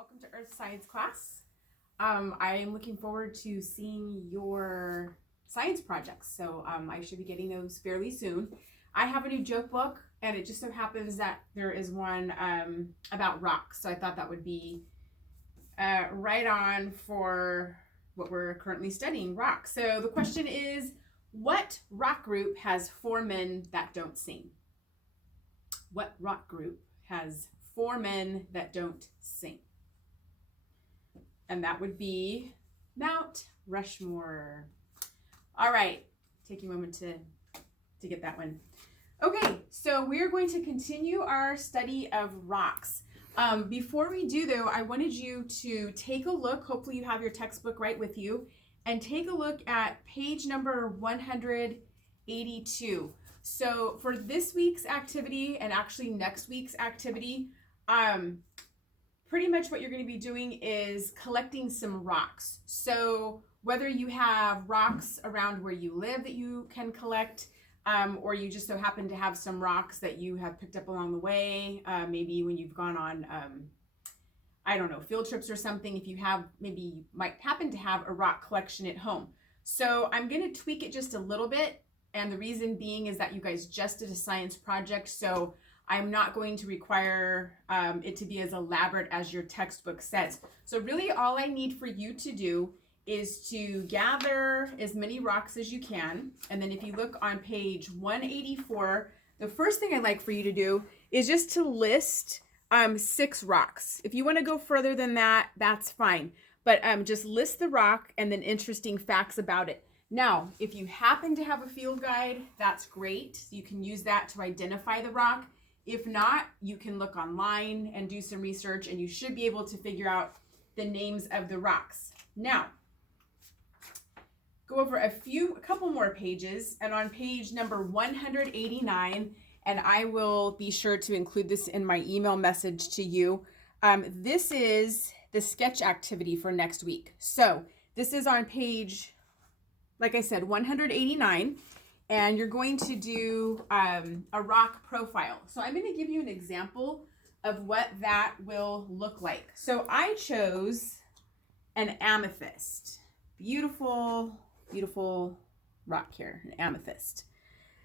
Welcome to Earth Science class. I am looking forward to seeing your science projects, so I should be getting those fairly soon. I have a new joke book, and it just so happens that there is one about rocks, so I thought that would be right on for what we're currently studying, rocks. So the question is, what rock group has four men that don't sing? What rock group has four men that don't sing? And that would be Mount Rushmore. All right, take a moment to get that one. Okay, so we're going to continue our study of rocks. Before we do though, I wanted you to take a look, hopefully you have your textbook right with you, and take a look at page number 182. So for this week's activity and actually next week's activity, pretty much what you're going to be doing is collecting some rocks. So whether you have rocks around where you live that you can collect, or you just so happen to have some rocks that you have picked up along the way, maybe when you've gone on, I don't know, field trips or something, if you have, maybe you might happen to have a rock collection at home. So I'm going to tweak it just a little bit. And the reason being is that you guys just did a science project, so I'm not going to require it to be as elaborate as your textbook says. So really all I need for you to do is to gather as many rocks as you can. And then if you look on page 184, the first thing I'd like for you to do is just to list 6 rocks. If you want to go further than that, that's fine. But just list the rock and then interesting facts about it. Now, if you happen to have a field guide, that's great. You can use that to identify the rock. If not, you can look online and do some research and you should be able to figure out the names of the rocks. Now, go over a couple more pages, and on page number 189, and I will be sure to include this in my email message to you. This is the sketch activity for next week. So this is on page, like I said, 189. And you're going to do a rock profile. So I'm going to give you an example of what that will look like. So I chose an amethyst. Beautiful, beautiful rock here, an amethyst.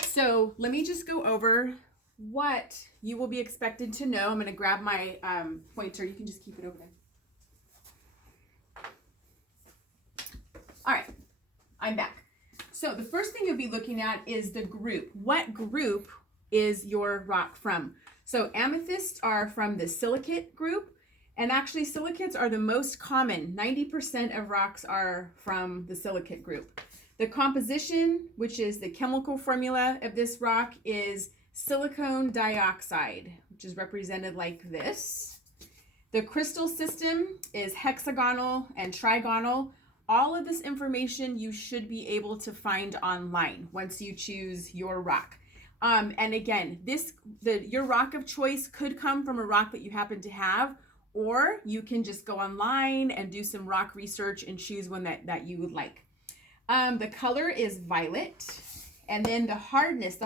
So let me just go over what you will be expected to know. I'm going to grab my pointer. You can just keep it over there. All right, I'm back. So the first thing you'll be looking at is the group. What group is your rock from? So amethysts are from the silicate group, and actually silicates are the most common. 90% of rocks are from the silicate group. The composition, which is the chemical formula of this rock, is silicon dioxide, which is represented like this. The crystal system is hexagonal and trigonal. All of this information you should be able to find online once you choose your rock. And again, your rock of choice could come from a rock that you happen to have, or you can just go online and do some rock research and choose one that you would like. The color is violet, and then the hardness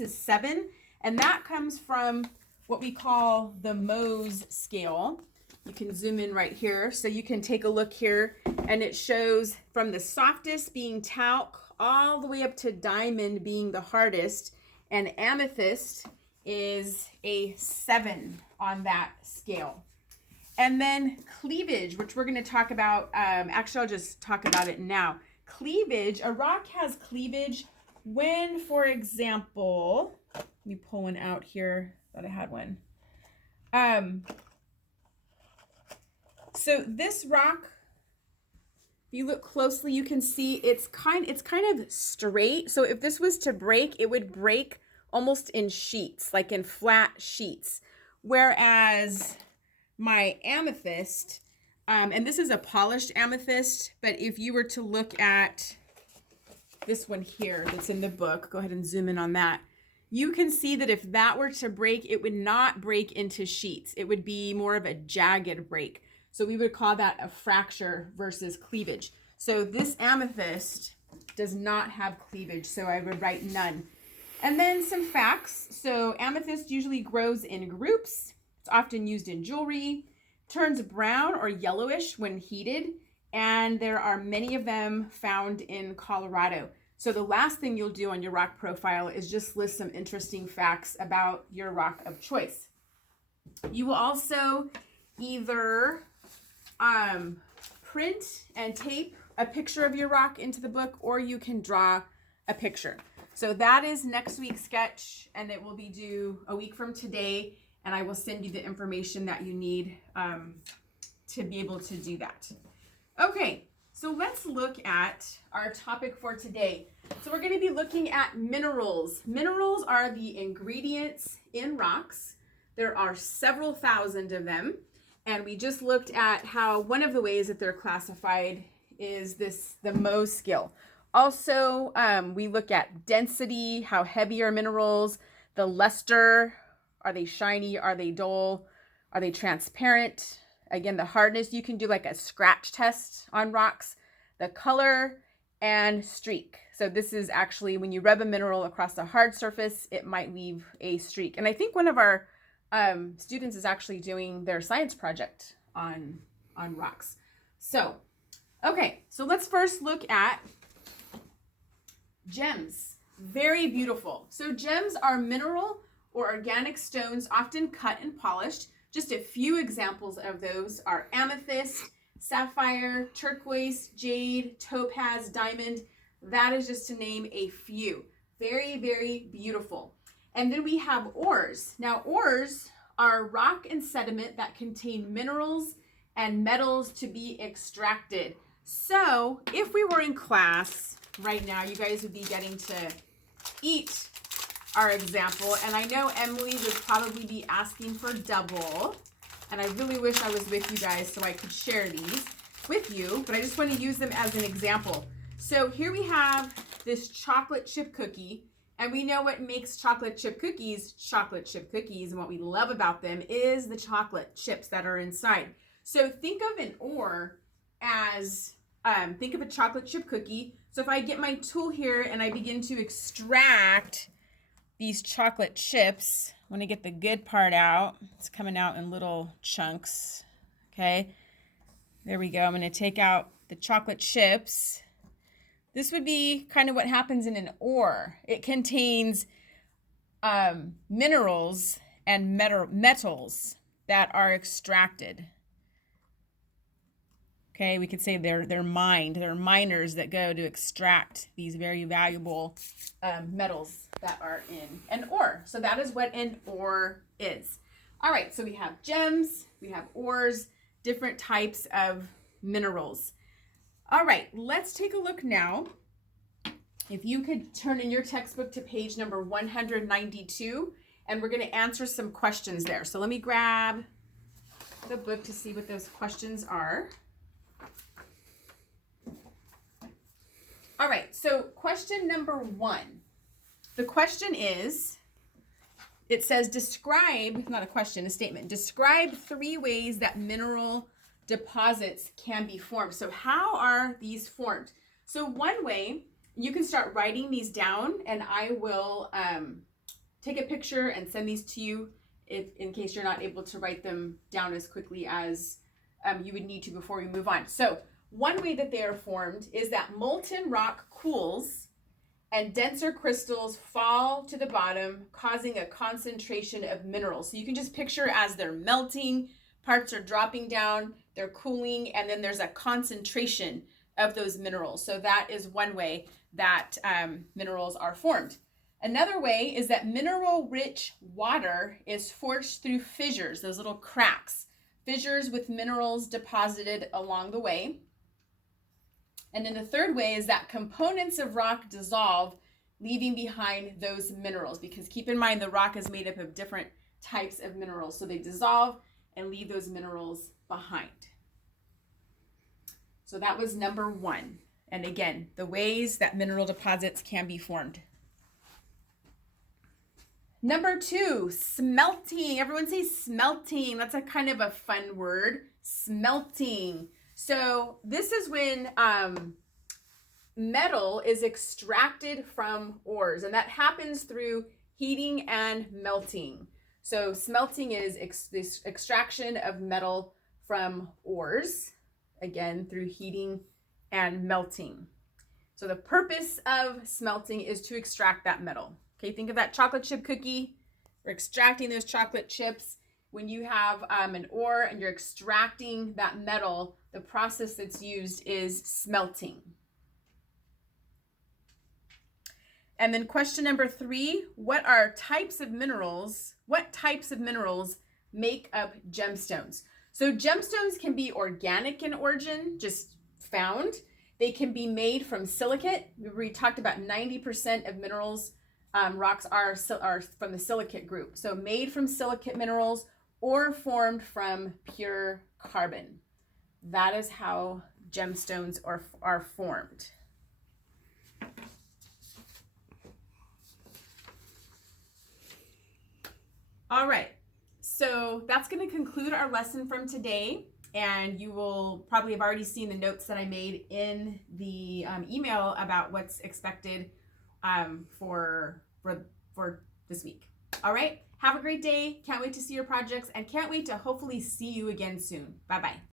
is 7, and that comes from what we call the Mohs scale. You can zoom in right here, so you can take a look here, and it shows from the softest being talc all the way up to diamond being the hardest, and amethyst is a 7 on that scale. And then cleavage, which we're going to talk about, actually I'll just talk about it now. Cleavage, a rock has cleavage when, for example, let me pull one out here, thought I had one. So this rock, if you look closely, you can see it's kind of straight. So if this was to break, it would break almost in sheets, like in flat sheets. Whereas my amethyst, and this is a polished amethyst, but if you were to look at this one here that's in the book, go ahead and zoom in on that. You can see that if that were to break, it would not break into sheets. It would be more of a jagged break. So we would call that a fracture versus cleavage. So this amethyst does not have cleavage, so I would write none. And then some facts. So amethyst usually grows in groups. It's often used in jewelry. turns brown or yellowish when heated, and there are many of them found in Colorado. So the last thing you'll do on your rock profile is just list some interesting facts about your rock of choice. You will also either print and tape a picture of your rock into the book, or you can draw a picture. So that is next week's sketch, and it will be due a week from today, and I will send you the information that you need to be able to do that. Okay, so let's look at our topic for today. So we're going to be looking at minerals. Minerals are the ingredients in rocks. There are several thousand of them, and we just looked at how one of the ways that they're classified is the Mohs scale. Also, we look at density, how heavy are minerals, the luster, are they shiny, are they dull, are they transparent? Again, the hardness, you can do like a scratch test on rocks, the color, and streak. So this is actually when you rub a mineral across a hard surface, it might leave a streak. And I think one of our students is actually doing their science project on rocks. So, okay, so let's first look at gems. Very beautiful. So gems are mineral or organic stones often cut and polished. Just a few examples of those are amethyst, sapphire, turquoise, jade, topaz, diamond. That is just to name a few. Very, very beautiful. And then we have ores. Now, ores are rock and sediment that contain minerals and metals to be extracted. So if we were in class right now, you guys would be getting to eat our example. And I know Emily would probably be asking for double. And I really wish I was with you guys so I could share these with you, but I just want to use them as an example. So here we have this chocolate chip cookie, and we know what makes chocolate chip cookies, and what we love about them is the chocolate chips that are inside. So think of an ore as, think of a chocolate chip cookie. So if I get my tool here and I begin to extract these chocolate chips, I want to get the good part out. It's coming out in little chunks. Okay, there we go. I'm going to take out the chocolate chips. This would be kind of what happens in an ore. It contains minerals and metals that are extracted. Okay, we could say they're mined. They're miners that go to extract these very valuable metals that are in an ore. So that is what an ore is. All right, so we have gems, we have ores, different types of minerals. All right, let's take a look now. If you could turn in your textbook to page number 192, and we're going to answer some questions there. So let me grab the book to see what those questions are. All right, so question number 1. The question is, it says describe, not a question, a statement. Describe 3 ways that mineral deposits can be formed. So how are these formed? So one way, you can start writing these down, and I will take a picture and send these to you in case you're not able to write them down as quickly as you would need to before we move on. So one way that they are formed is that molten rock cools and denser crystals fall to the bottom, causing a concentration of minerals. So you can just picture as they're melting, parts are dropping down, they're cooling, and then there's a concentration of those minerals. So that is one way that minerals are formed. Another way is that mineral-rich water is forged through fissures, those little cracks, fissures with minerals deposited along the way. And then the third way is that components of rock dissolve, leaving behind those minerals, because keep in mind the rock is made up of different types of minerals. So they dissolve and leave those minerals behind. So that was number 1. And again, the ways that mineral deposits can be formed. Number 2, smelting. Everyone say smelting. That's a kind of a fun word. Smelting. So this is when metal is extracted from ores, and that happens through heating and melting. So smelting is this extraction of metal from ores, again, through heating and melting. So the purpose of smelting is to extract that metal. Okay, think of that chocolate chip cookie. We're extracting those chocolate chips. When you have an ore and you're extracting that metal, the process that's used is smelting. And then question number 3, what types of minerals make up gemstones? So gemstones can be organic in origin, just found. They can be made from silicate. We talked about 90% of minerals, rocks are from the silicate group. So made from silicate minerals or formed from pure carbon. That is how gemstones are formed. All right, so that's going to conclude our lesson from today, and you will probably have already seen the notes that I made in the email about what's expected for this week. All right, have a great day. Can't wait to see your projects and can't wait to hopefully see you again soon. Bye-bye.